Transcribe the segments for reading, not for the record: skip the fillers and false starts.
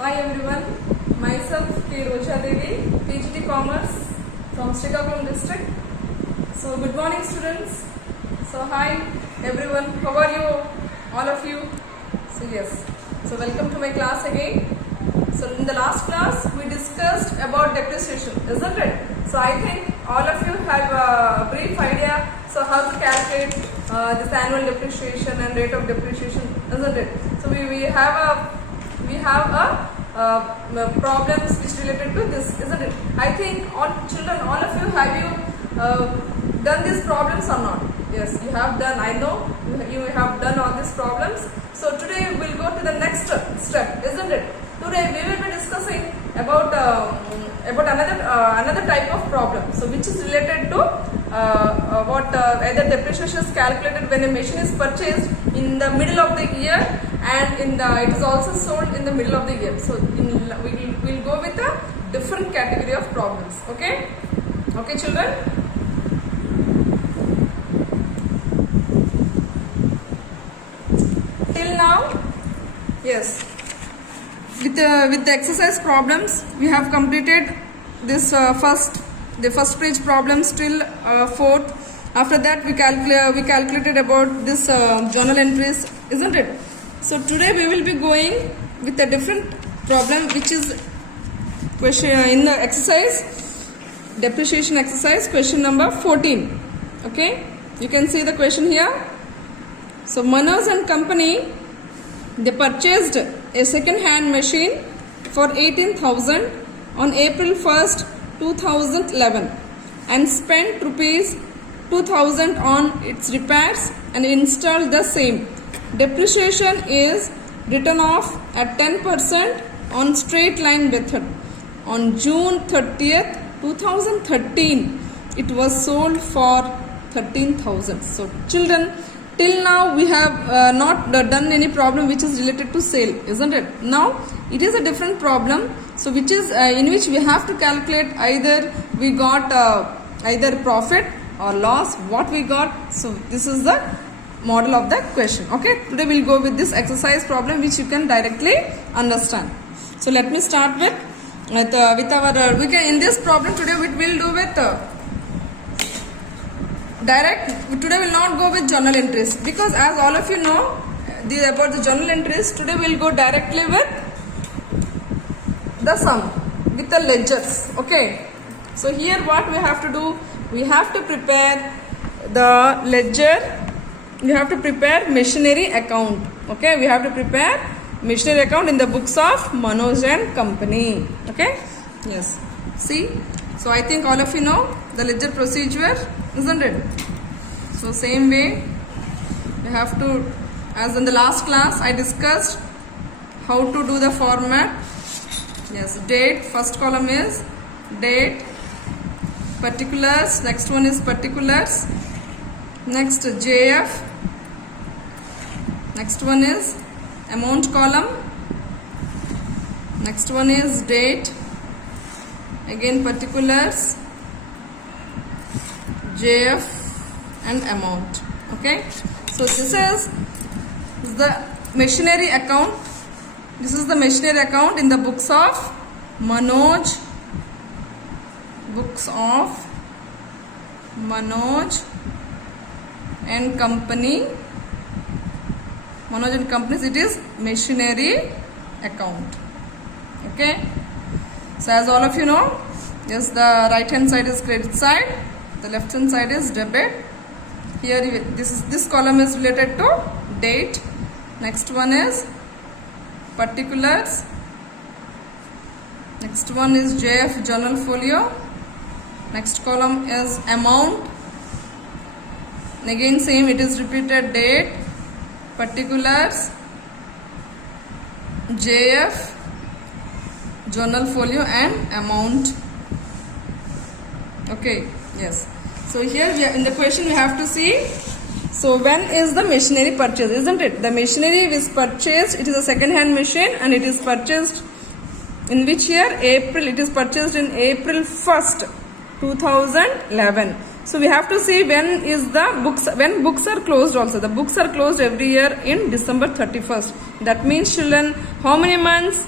Hi everyone, myself K. Roja Devi, PGT Commerce from Srikakulam district. So good morning students. So hi everyone, how are you? All of you? So yes, so welcome to my class again. So in the last class we discussed about depreciation, isn't it? So I think all of you have a brief idea so how to calculate this annual depreciation and rate of depreciation, isn't it? So we have a problems which related to this, isn't it? I think all children, all of you, have you done these problems or not? Yes, you have done. I know you have done all these problems. So today we will go to the next step, isn't it? Today we will be discussing about another type of problem. So which is related to either depreciation is calculated when a machine is purchased in the middle of the year and it is also sold in the middle of the year. So we will go with a different category of problems. Okay, okay children. Till now, yes, with the exercise problems we have completed this the first page problems till fourth. After that we calculated about this journal entries, isn't it? So today we will be going with a different problem, which is question in the exercise depreciation exercise, question number 14. Okay, you can see the question here. So Manoj and company, they purchased a second-hand machine for 18,000 on April 1st, 2011 and spent rupees 2,000 on its repairs and installed the same. Depreciation is written off at 10% on straight line method. On June 30th, 2013, it was sold for 13,000. So children, till now we have not done any problem which is related to sale, isn't it? Now it is a different problem, so which is in which we have to calculate either we got either profit or loss, what we got. So this is the model of the question. Okay, today we'll go with this exercise problem which you can directly understand. So let me start with our we can in this problem today we will do with direct. Today we will not go with journal entries, because as all of you know about the journal entries, today we will go directly with the sum, with the ledgers. Okay, so here what we have to do, we have to prepare the ledger, we have to prepare machinery account. Okay, we have to prepare machinery account in the books of Manoj and company. Okay, yes, see, so I think all of you know the ledger procedure, isn't it? So same way we have to, as in the last class I discussed how to do the format. Yes, date, first column is date, particulars, next one is particulars, next JF, next one is amount column, next one is date, again particulars, JF and amount. Okay, so this is the machinery account. This is the machinery account in the books of Manoj, books of Manoj and company. Manoj and companies, it is machinery account. Okay, so as all of you know, yes, the right hand side is credit side, the left hand side is debit. Here this column is related to date, next one is particulars, next one is JF journal folio, next column is amount, and again same, it is repeated date, particulars, JF journal folio and amount. Okay, yes, so here in the question we have to see, so when is the machinery purchased, isn't it? The machinery is purchased, it is a second hand machine and it is purchased in which year? April. It is purchased in April 1st, 2011. So we have to see when is the books, when books are closed also. The books are closed every year in December 31st. That means children, how many months?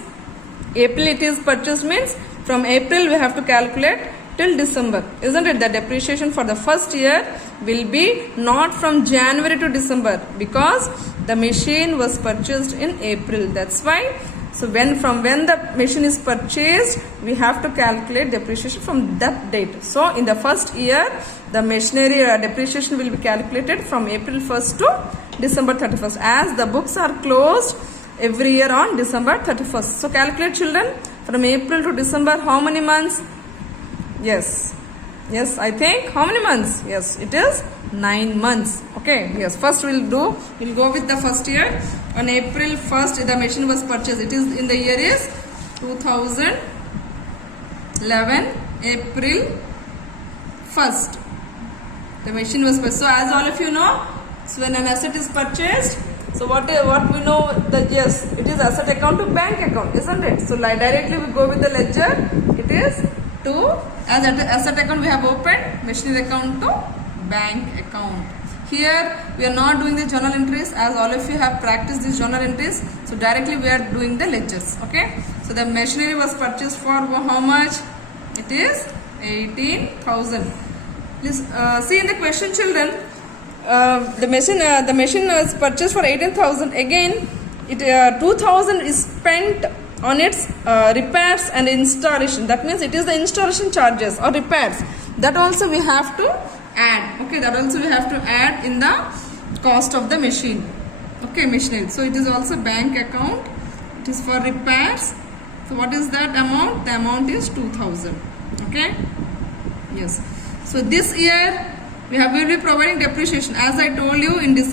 April it is purchased means from April we have to calculate till December, isn't it? The depreciation for the first year will be not from January to December because the machine was purchased in April. That's why. So from when the machine is purchased, we have to calculate depreciation from that date. So in the first year, the machinery depreciation will be calculated from April 1st to December 31st, as the books are closed every year on December 31st. So calculate, children, from April to December, how many months? Yes, I think how many months? Yes, it is 9 months. Okay, yes, first we'll go with the first year. On April 1st, the machine was purchased. It is in the year is 2011, April 1st. The machine was purchased. So as all of you know, so when an asset is purchased, so what we know that yes, it is asset account to bank account, isn't it? So directly we go with the ledger. It is to as asset account we have opened, machinery account to bank account. Here we are not doing the journal entries, as all of you have practiced these journal entries. So directly we are doing the ledgers. Okay. So the machinery was purchased for how much? It is 18,000. Please see in the question, children. The machine was purchased for 18,000. Again, 2,000 is spent on its repairs and installation. That means it is the installation charges or repairs. That also we have to add. Okay, that also we have to add in the cost of the machine. Okay, machinery. So it is also bank account. It is for repairs. So what is that amount? The amount is 2,000. Okay. Yes. So this year we will be providing depreciation. As I told you, in till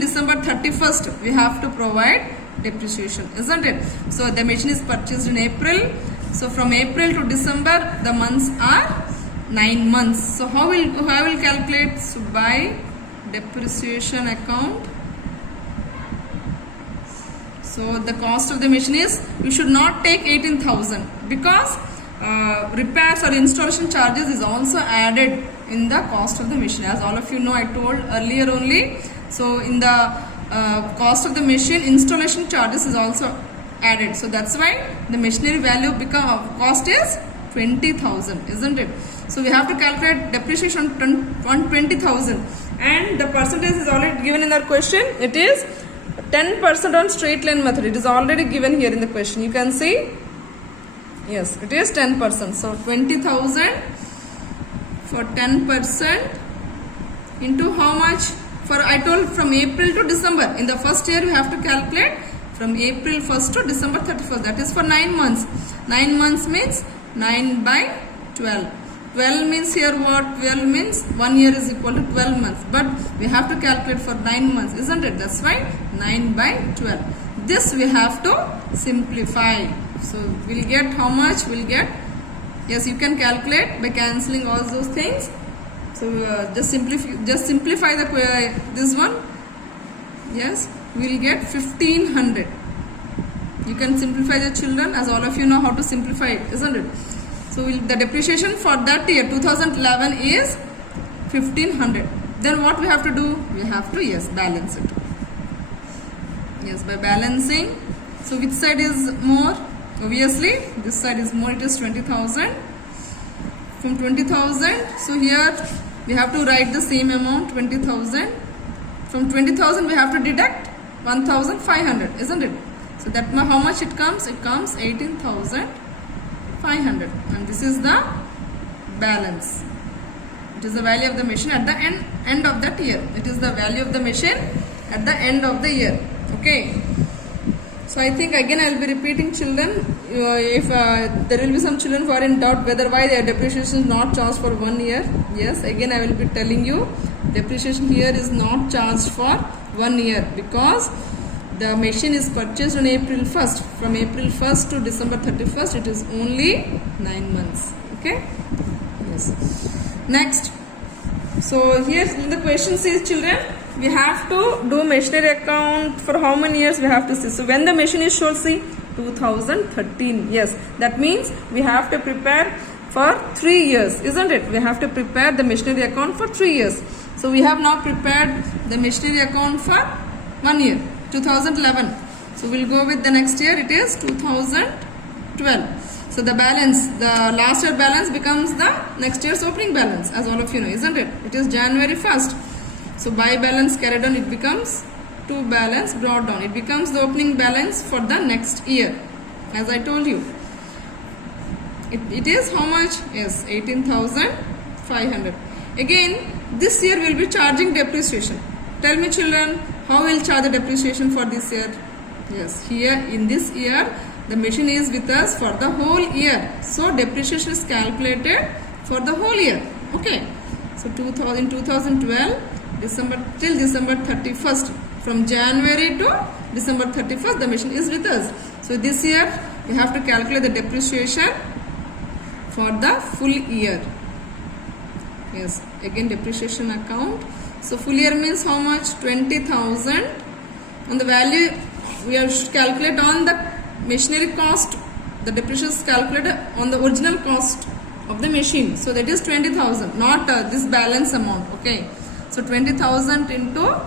December 31st we have to provide depreciation, isn't it? So the machine is purchased in April. So from April to December the months are 9 months. So how will calculate? So by depreciation account. So the cost of the machine is, we should not take 18,000 because repairs or installation charges is also added in the cost of the machine. As all of you know, I told earlier only. So in the cost of the machine, installation charges is also added. So that's why the machinery value cost is 20,000, isn't it? So we have to calculate depreciation on 20,000, and the percentage is already given in our question. It is 10% on straight line method. It is already given here in the question. You can see. Yes, it is 10%. So 20,000 for 10% into how much? For I told from April to December. In the first year we have to calculate from April 1st to December 31st. That is for 9 months. 9 months means 9 by 12. 12 means here what? 12 means 1 year is equal to 12 months. But we have to calculate for 9 months, isn't it? That's why 9 by 12. This we have to simplify. So we'll get how much? We'll get, yes, you can calculate by cancelling all those things. So just simplify this one. Yes, we'll get 1,500. You can simplify the children, as all of you know how to simplify it, isn't it? So the depreciation for that year 2011 is 1,500. Then what we have to do? We have to, yes, balance it. Yes, by balancing. So which side is more? Obviously this side is more. It is 20,000. From 20,000, so here we have to write the same amount, 20,000. From 20,000 we have to deduct 1,500, isn't it? So that how much it comes? It comes 18,500, and this is the balance. It is the value of the machine at the end of that year. It is the value of the machine at the end of the year. Okay. So I think again I will be repeating, children. If there will be some children who are in doubt whether why their depreciation is not charged for 1 year. Yes, again I will be telling you, depreciation here is not charged for 1 year because the machine is purchased on April 1st. From April 1st to December 31st, it is only 9 months. Okay. Yes. Next. So here the question says, children, we have to do machinery account for how many years we have to see. So when the machine is sold, see 2013. Yes, that means we have to prepare for 3 years, isn't it? We have to prepare the machinery account for 3 years. So we have now prepared the machinery account for 1 year, 2011. So we'll go with the next year. It is 2012. 2012. So the balance, the last year balance becomes the next year's opening balance, as all of you know, isn't it? It is January 1st. So by balance carried on, it becomes to balance brought down. It becomes the opening balance for the next year, as I told you. It is how much? Yes, 18,500. Again, this year we will be charging depreciation. Tell me children, how we will charge the depreciation for this year? Yes, here in this year, the machine is with us for the whole year. So depreciation is calculated for the whole year. Okay. So 2012, December till December 31st. From January to December 31st, the machine is with us. So this year, we have to calculate the depreciation for the full year. Yes, again depreciation account. So full year means how much? 20,000. And the value we have to calculate on the machinery cost. The depreciation is calculated on the original cost of the machine. So that is 20,000, not this balance amount. Okay. So 20,000 into,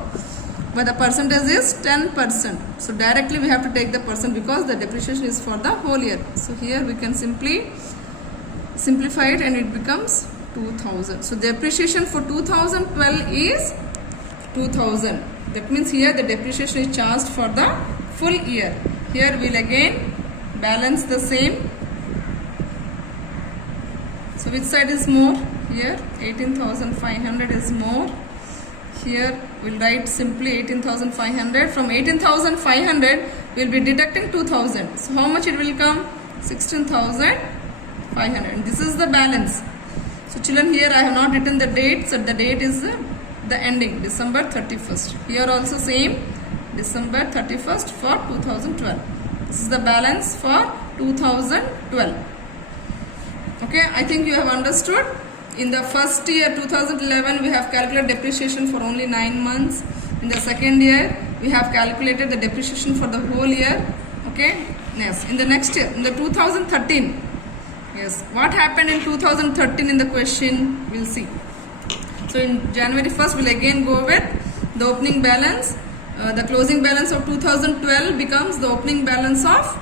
but the percentage is 10%. So directly we have to take the percent because the depreciation is for the whole year. So here we can simply simplify it and it becomes 2,000. So the depreciation for 2012 is 2,000. That means here the depreciation is charged for the full year. Here we'll again balance the same. So which side is more? Here 18,500 is more. Here we'll write simply 18,500. From 18,500 we'll be deducting 2,000. So how much it will come? 16,500. And this is the balance. So children, here I have not written the date. So the date is the ending, December 31st. Here also same, December 31st for 2012. This is the balance for 2012. Okay, I think you have understood. In the first year 2011 we have calculated depreciation for only 9 months. In the second year we have calculated the depreciation for the whole year. Okay, yes. In the next year, in the 2013, yes, what happened in 2013 in the question, we'll see. So in January 1st we'll again go with the opening balance. The closing balance of 2012 becomes the opening balance of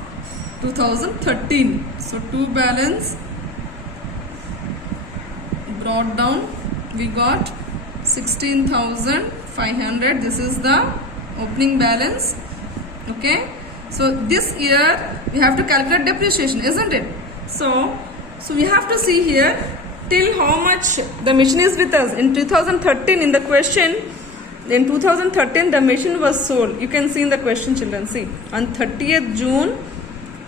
2013. So to balance brought down, we got 16,500. This is the opening balance. Okay. So this year we have to calculate depreciation, isn't it? So we have to see here till how much the machine is with us. In 2013 in the question, in 2013 the machine was sold. You can see in the question children, see on 30th June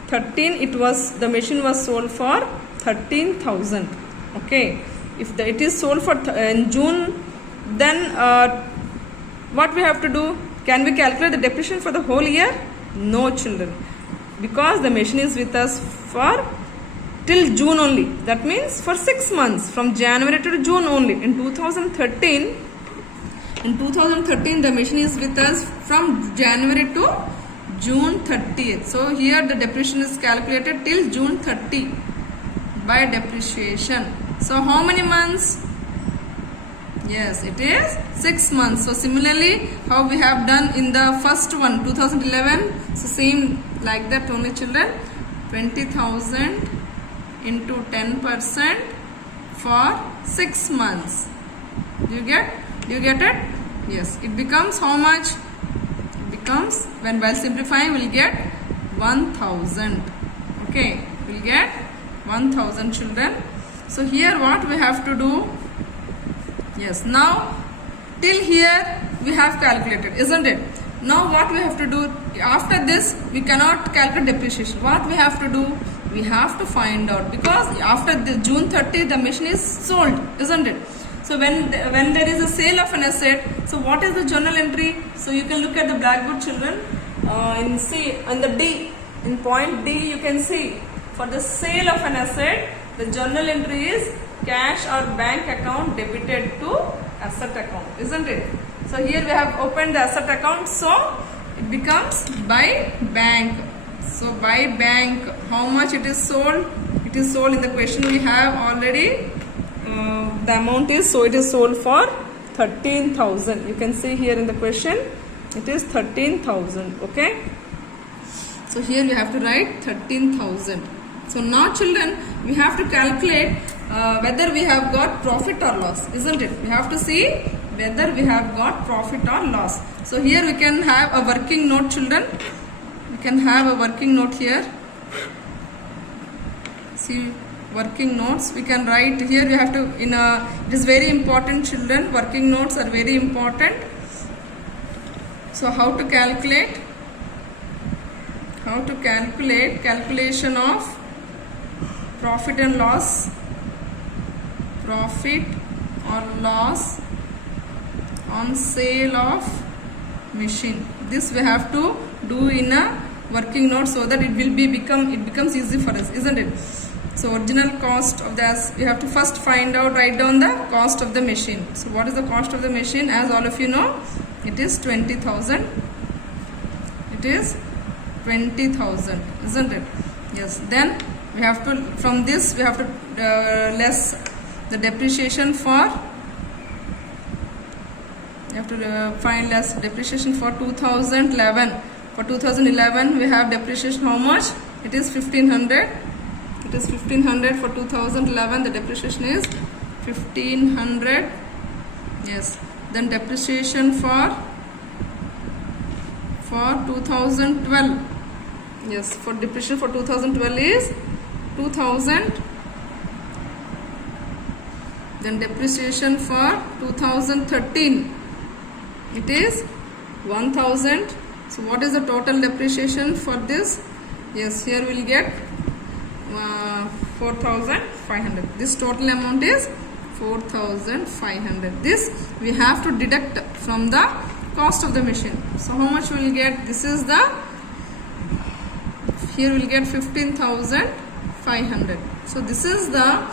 13 the machine was sold for 13,000. Okay. If it is sold for in June, then what we have to do? Can we calculate the depreciation for the whole year? No children, because the machine is with us for till June only. That means for 6 months, from January to June only. In 2013 the machine is with us from January to June 30th. So here the depreciation is calculated till June 30 by depreciation. So how many months? Yes, it is 6 months. So similarly, how we have done in the first one, 2011. So same like that only children. 20,000 into 10% for 6 months. Do you get it? Yes. It becomes how much? It becomes, when while simplifying, we'll get 1,000. Okay, we'll get 1,000 children. So here what we have to do? Yes, now till here we have calculated, isn't it? Now what we have to do? After this we cannot calculate depreciation. What we have to do? We have to find out, because after the June 30 the machine is sold, isn't it? So when there is a sale of an asset, so what is the journal entry? So you can look at the blackboard children, in C, on the D, in point D you can see, for the sale of an asset, the journal entry is cash or bank account debited to asset account, isn't it? So here we have opened the asset account, so it becomes by bank. So by bank, how much it is sold? It is sold in the question we have already. The amount is, so it is sold for 13,000. You can see here in the question, it is 13,000. Okay. So here we have to write 13,000. So now children, we have to calculate whether we have got profit or loss, isn't it? We have to see whether we have got profit or loss. So here we can have a working note, children. We can have a working note here. See, working notes. We can write here. We have to it is very important, children. Working notes are very important. So how to calculate? How to calculate calculation of profit and loss, profit or loss on sale of machine. This we have to do in a working note so that it becomes easy for us, isn't it? So original cost of this, we have to first write down the cost of the machine. So what is the cost of the machine? As all of you know, it is 20,000. It is 20,000, isn't it? Yes. Then we have to, from this we have to less the depreciation for, you have to find less depreciation for 2011. For 2011 we have depreciation how much? It is 1500. It is 1500 for 2011. The depreciation is 1500. Yes. Then depreciation for 2012. Yes, for depreciation for 2012 is 2000. Then depreciation for 2013, it is 1000. So what is the total depreciation for this? Yes, here we will get 4,500. This total amount is 4,500. This we have to deduct from the cost of the machine. So how much we will get? This is the, here we will get 15,500. So this is the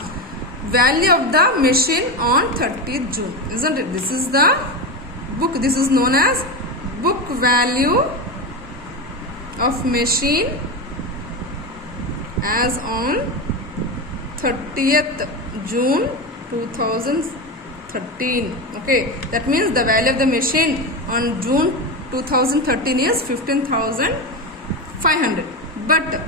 value of the machine on 30th June, isn't it? This is the book. This is known as book value of machine as on 30th June 2013. Okay, that means the value of the machine on June 2013 is 15,500. But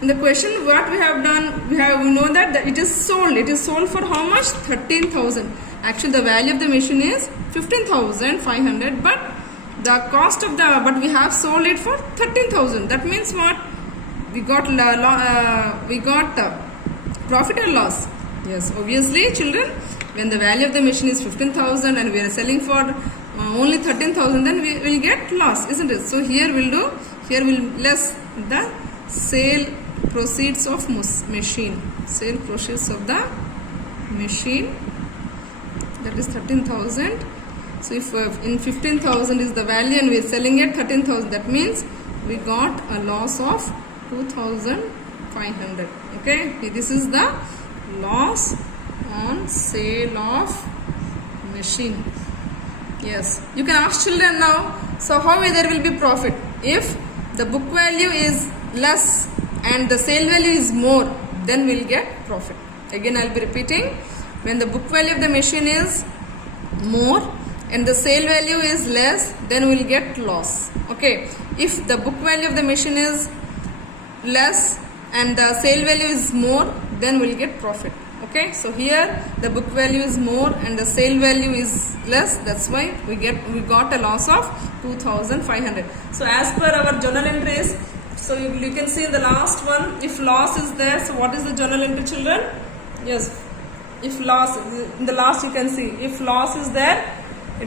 in the question what we have done, we know that it is sold. It is sold for how much? 13,000. Actually the value of the machine is 15,500, but the cost of the, but we have sold it for 13,000. That means what? We got profit or loss? Yes, obviously children, when the value of the machine is 15,000 and we are selling for only 13,000, then we will get loss, isn't it? So here we'll less the sale proceeds of machine. Sale proceeds of the machine, that is 13,000. So if in 15,000 is the value and we are selling at 13,000, that means we got a loss of 2,500. Okay, this is the loss on sale of machine. Yes, you can ask children now, so how there will be profit? If the book value is less and the sale value is more, then we'll get profit. Again I'll be repeating, when the book value of the machine is more and the sale value is less, then we'll get loss. Okay, if the book value of the machine is less and the sale value is more, then we'll get profit. Okay, so here the book value is more and the sale value is less, that's why we got a loss of 2,500. So as per our journal entries, so you can see in the last one, if loss is there, so what is the journal entry, children? Yes, if loss, in the last you can see, if loss is there,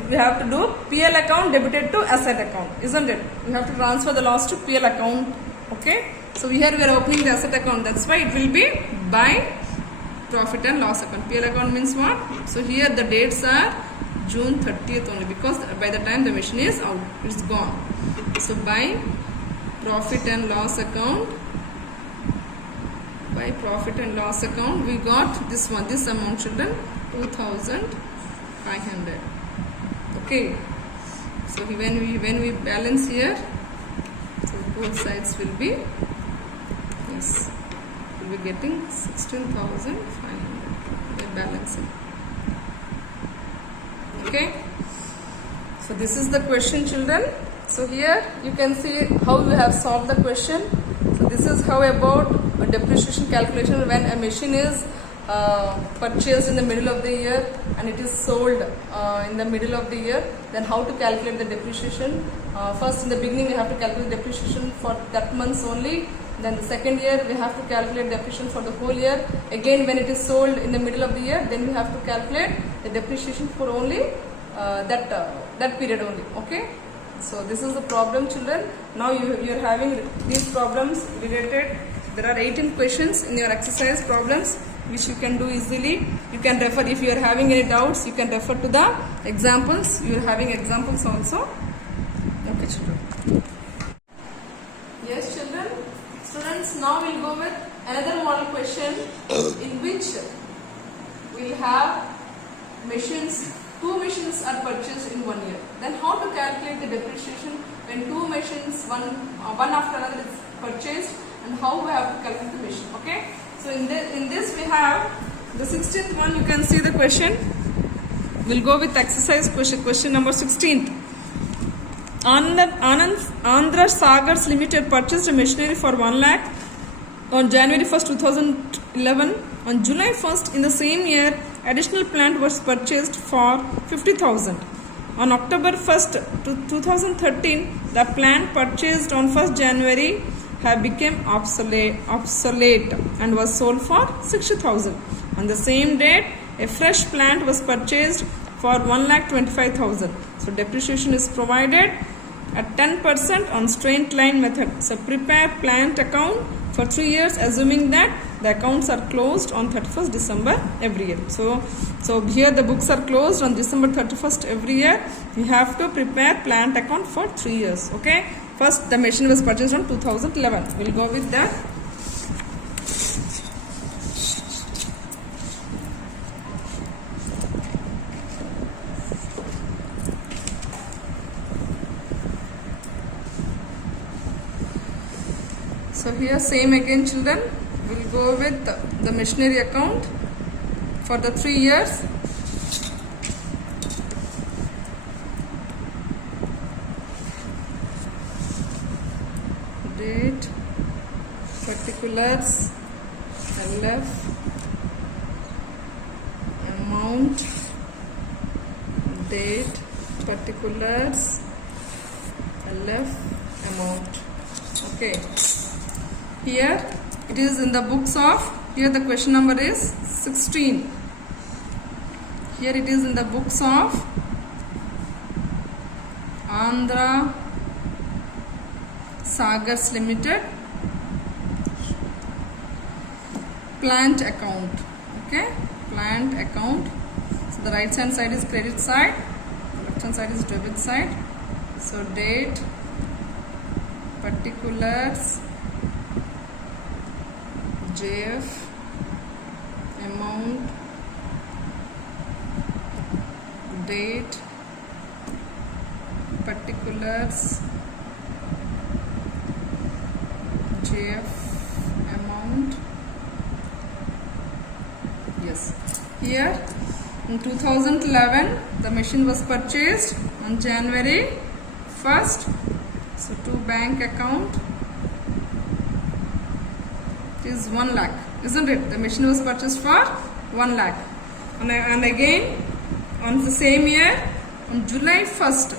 we have to do PL account debited to asset account, isn't it? We have to transfer the loss to PL account. Okay, so here we are opening the asset account, that's why it will be by profit and loss account. PL account means what? So here the dates are June 30th only, because by the time the machine is out, it's gone. So by profit and loss account, by profit and loss account, we got this one, this amount, children, 2,500. Okay, so when we balance here, so both sides will be, yes, we'll be getting 16,500 by balancing. Okay, so this is the question, children. So here you can see how we have solved the question. So this is how about depreciation calculation when a machine is purchased in the middle of the year and it is sold in the middle of the year. Then how to calculate the depreciation? First, in the beginning we have to calculate depreciation for that months only. Then the second year we have to calculate depreciation for the whole year. Again, when it is sold in the middle of the year, then we have to calculate the depreciation for only that period only. Okay. So this is the problem, children. Now you are having these problems related. There are 18 questions in your exercise problems which you can do easily. You can refer, if you are having any doubts, you can refer to the examples. You are having examples also. Okay, children. Yes, children. Students, now we'll go with another model question in which we'll have machines. Two machines are purchased in 1 year. Then how to calculate the depreciation when two machines, one after another is purchased, and how we have to calculate the machine. Okay. So in this we have the 16th one. You can see the question. We'll go with exercise question number 16. Andhra Sagars Limited purchased a machinery for 1 lakh on January 1st, 2011. On July 1st in the same year, additional plant was purchased for 50,000. On October 1st, 2013, the plant purchased on 1st January have become obsolete and was sold for 60,000. On the same date, a fresh plant was purchased for 1,25,000. So depreciation is provided at 10% on straight line method. So prepare plant account for 3 years, assuming that the accounts are closed on 31st December every year. So here the books are closed on December 31st every year. You have to prepare plant account for 3 years. Okay. First, the machine was purchased on 2011. We'll go with that. So here same again, children. We'll go with the machinery account for the 3 years. Date, particulars, LF, amount, date, particulars, LF, amount. Okay. Here it is in the books of, here the question number is 16. Here it is in the books of Andhra Sagars Limited plant account. Okay, plant account. So the right hand side is credit side, the left hand side is debit side. So date, particulars, JF, amount, date, particulars, JF, amount. Yes. Here in 2011 the machine was purchased on January 1st. So to bank account is 1 lakh, isn't it? The machine was purchased for 1 lakh. And again on the same year, on July 1st,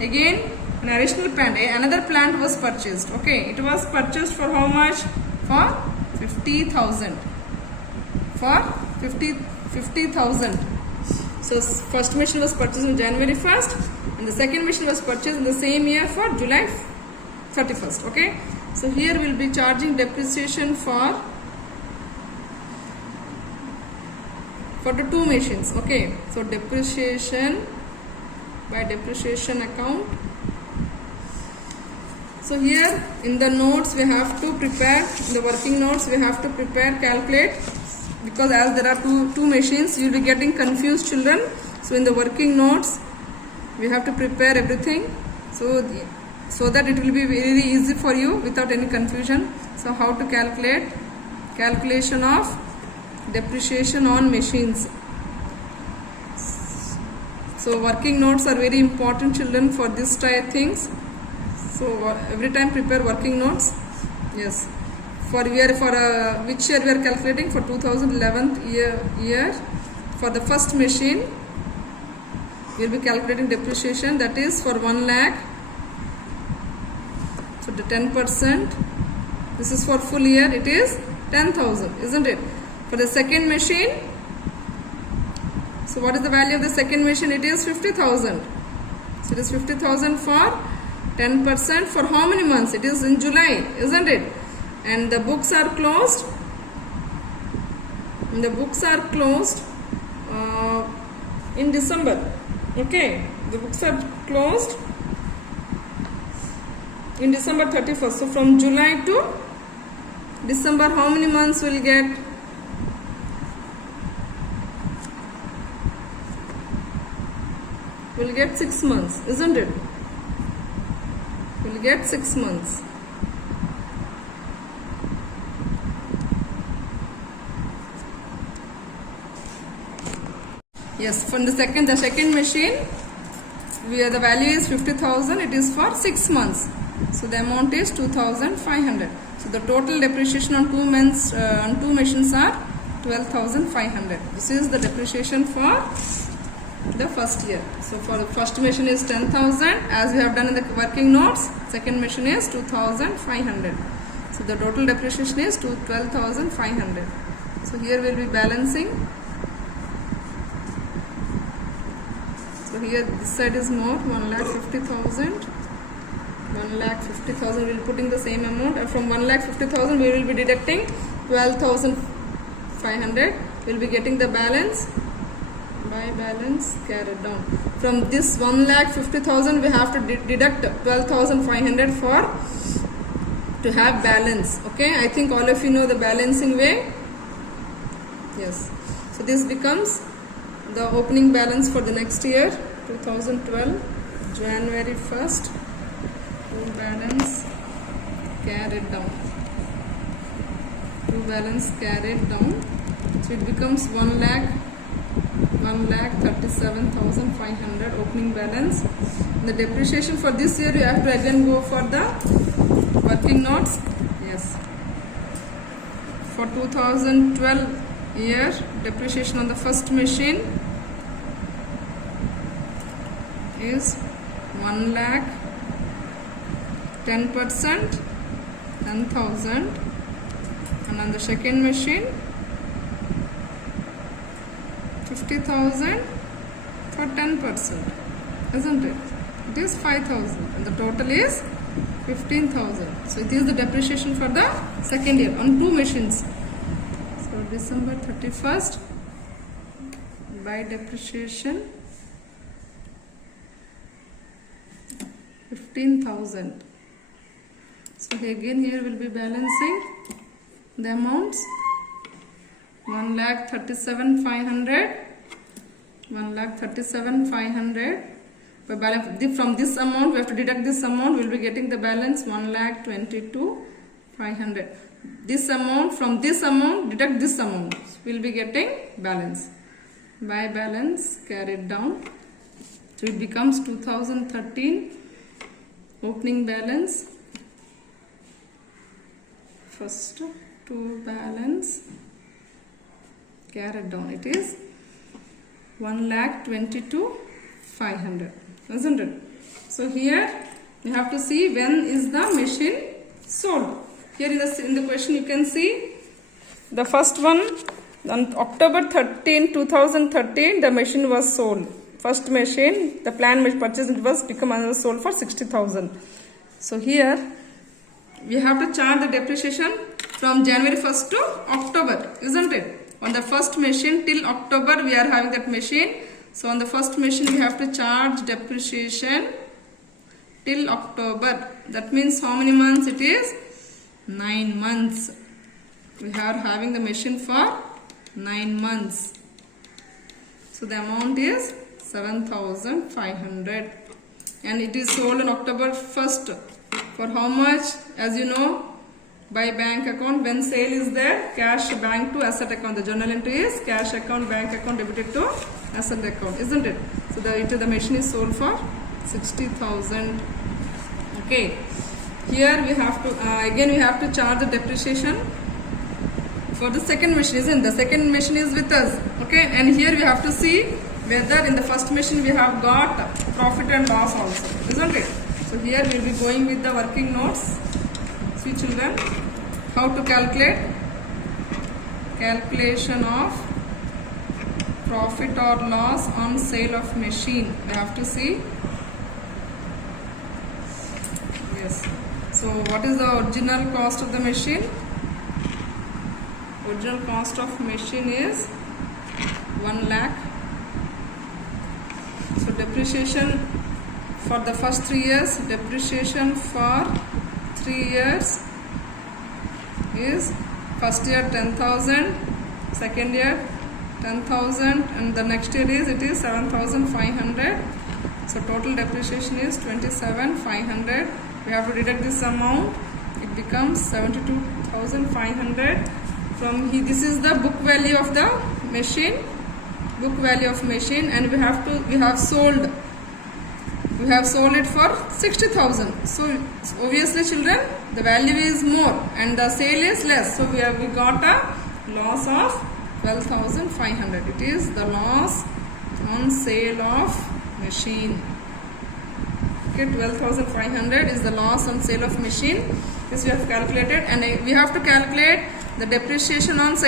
again an additional plant, another plant was purchased. Okay, it was purchased for how much? For 50,000. For 50,000. So first machine was purchased on January 1st and the second machine was purchased in the same year for July 31st. Okay. So here we will be charging depreciation for the two machines. Okay. So depreciation by depreciation account. So here in the notes we have to prepare, in the working notes we have to prepare, calculate, because as there are two machines you will be getting confused, children. So in the working notes we have to prepare everything so that it will be very easy for you without any confusion. So how to calculate, calculation of depreciation on machines. So working notes are very important, children, for this type things. So every time prepare working notes. Yes. For which year we are calculating? For 2011 year. For the first machine, we will be calculating depreciation, that is for 1 lakh. So the 10%. This is for full year. It is 10,000, isn't it? For the second machine, so what is the value of the second machine? It is 50,000. So it is 50,000 for 10%. For how many months? It is in July, isn't it? And the books are closed. And the books are closed in December. Okay, the books are closed in December 31st. So from July to December, how many months will get? We'll get 6 months, isn't it? We'll get 6 months. Yes, from the second machine, the value is 50,000. It is for 6 months. So the amount is 2,500. So the total depreciation on two machines are 12,500. This is the depreciation for the first year. So for the first machine is 10,000 as we have done in the working notes. Second machine is 2,500. So the total depreciation is 12,500. So here we will be balancing. So here this side is more, 1,50,000. 1,50,000 we will put in the same amount, and from 1,50,000 we will be deducting 12,500. We will be getting the balance. By balance carried down. From this 1,50,000 we have to deduct 12,500 to have balance. Okay, I think all of you know the balancing way. Yes. So this becomes the opening balance for the next year, 2012, January 1st. To balance carried down. To balance carried down. So it becomes 1,37,500 opening balance. The depreciation for this year you have to again go for the working notes. Yes. For 2012 year, depreciation on the first machine is 1 lakh, 10%, 10,000, and on the second machine 50,000 for 10%, isn't it? It is 5,000 and the total is 15,000. So it is the depreciation for the second year on two machines. So December 31st by depreciation 15,000. So again here we will be balancing the amounts. 1,37,500. 1,37,500. From this amount we have to deduct this amount. We will be getting the balance 1,22,500. This amount, from this amount deduct this amount, we will be getting balance. By balance carried down. So it becomes 2013 opening balance. First to balance carried down, it is 1,22,500, isn't it? So here you have to see when is the machine sold. Here in the question you can see the first one on October 13, 2013 the machine was sold. First machine, the planned purchase, it was sold for 60,000. So here we have to charge the depreciation from January 1st to October, isn't it? On the first machine till October we are having that machine. So on the first machine we have to charge depreciation till October. That means how many months it is? 9 months. We are having the machine for 9 months. So the amount is 7,500 and it is sold on October 1st. For how much? As you know, by bank account, when sale is there, cash bank to asset account. The journal entry is cash account, bank account debited to asset account, isn't it? So the machine is sold for 60,000. Okay. here we have to again we have to charge the depreciation for the second machine, isn't the second machine is with us, okay? And here we have to see whether in the first machine we have got profit and loss also, isn't it? So here we will be going with the working notes. See children, how to calculation of profit or loss on sale of machine. We have to see. Yes. So what is the original cost of the machine? Original cost of machine is 1 lakh. So depreciation for the first 3 years, depreciation for 3 years is first year 10,000, second year 10,000, and the next year is 7,500. So total depreciation is 27,500. We have to deduct this amount. It becomes 72,500. From here, this is the book value of the machine. Book value of machine, and we have sold it for 60,000. So obviously children, the value is more and the sale is less. So we got a loss of 12,500. It is the loss on sale of machine. Okay, 12,500 is the loss on sale of machine. This we have calculated, and we have to calculate the depreciation on the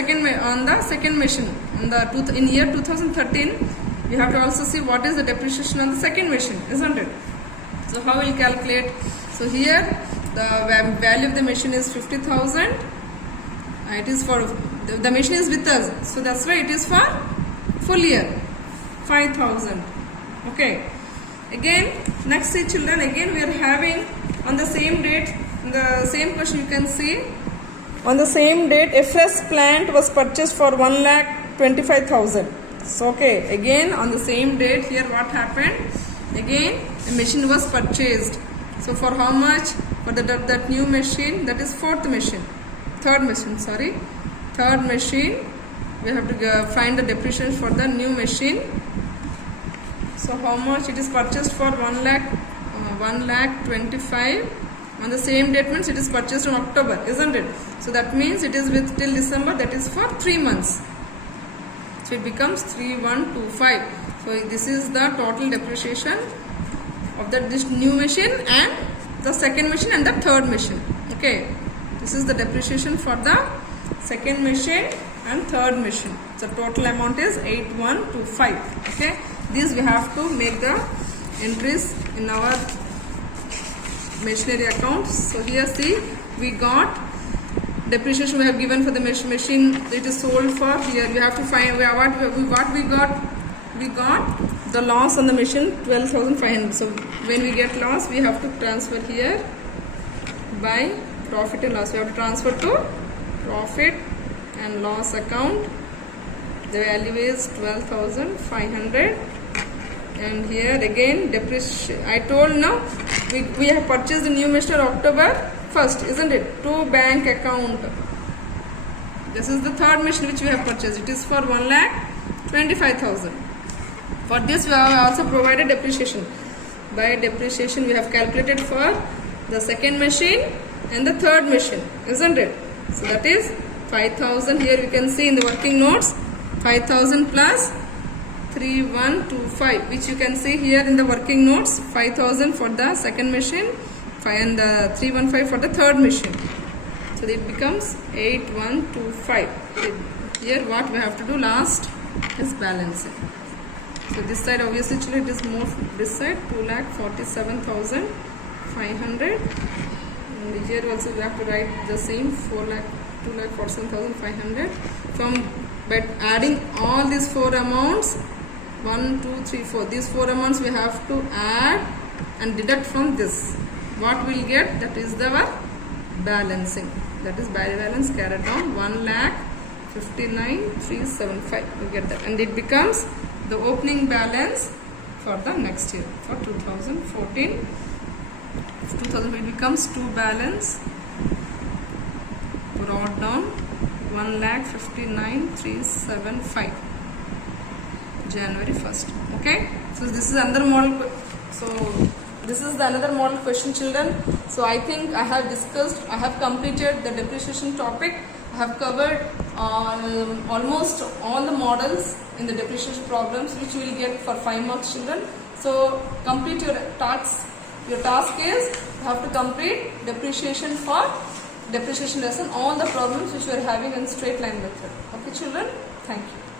second machine. In year 2013, we have to also see what is the depreciation on the second machine, isn't it? So how we'll calculate? So here the value of the machine is 50,000. It is for the machine is with us, so that's why it is for full year 5,000. Okay. Again, next see children, again we are having on the same date, the same question you can see. On the same date, a fresh plant was purchased for 1,25,000. So okay, again on the same date, here what happened? Again a machine was purchased. So for how much? For that new machine, that is third machine. We have to find the depreciation for the new machine. So how much it is purchased for? 1,25,000. On the same date means it is purchased in October, isn't it? So that means it is with till December, that is for 3 months. So it becomes 3,125. So this is the total depreciation of this new machine and the second machine and the third machine. Okay, this is the depreciation for the second machine and third machine. So total amount is 8,125. Okay, these we have to make the entries in our machinery accounts. So here see, we got depreciation we have given for the machine. It is sold for. Here we have to find what we got. We got the loss on the machine 12,500. So when we get loss, we have to transfer here by profit and loss. We have to transfer to profit and loss account. The value is 12,500. And here again depreciation. I told now we have purchased the new machine October 1st, isn't it? To bank account. This is the third machine which we have purchased. It is for 1,25,000. For this we have also provided depreciation. By depreciation we have calculated for the second machine and the third machine, isn't it? So that is 5,000. Here we can see in the working notes 5,000 plus 3,125, which you can see here in the working notes. 5,000 for the second machine, 3,125 for the third machine. So it becomes 8,125. Here what we have to do last is balancing. So this side obviously it is more. This side 2,47,500. And here also we have to write the same 2,47,500. By adding all these four amounts, 1, 2, 3, 4. These four amounts we have to add and deduct from this. What we will get? That is our balancing. That is balance carried down 1,59,375. We get that, and it becomes the opening balance for the next year, for 2014. 2000 it becomes to balance brought down 1,59,375. January 1st. Okay, so this is another model. So this is the another model question, children. So I think I have discussed, I have completed the depreciation topic. I have covered almost all the models in the depreciation problems which you will get for 5 marks, children. So complete your tasks. Your task is you have to complete depreciation lesson, all the problems which you are having in straight line method. Okay, children? Thank you.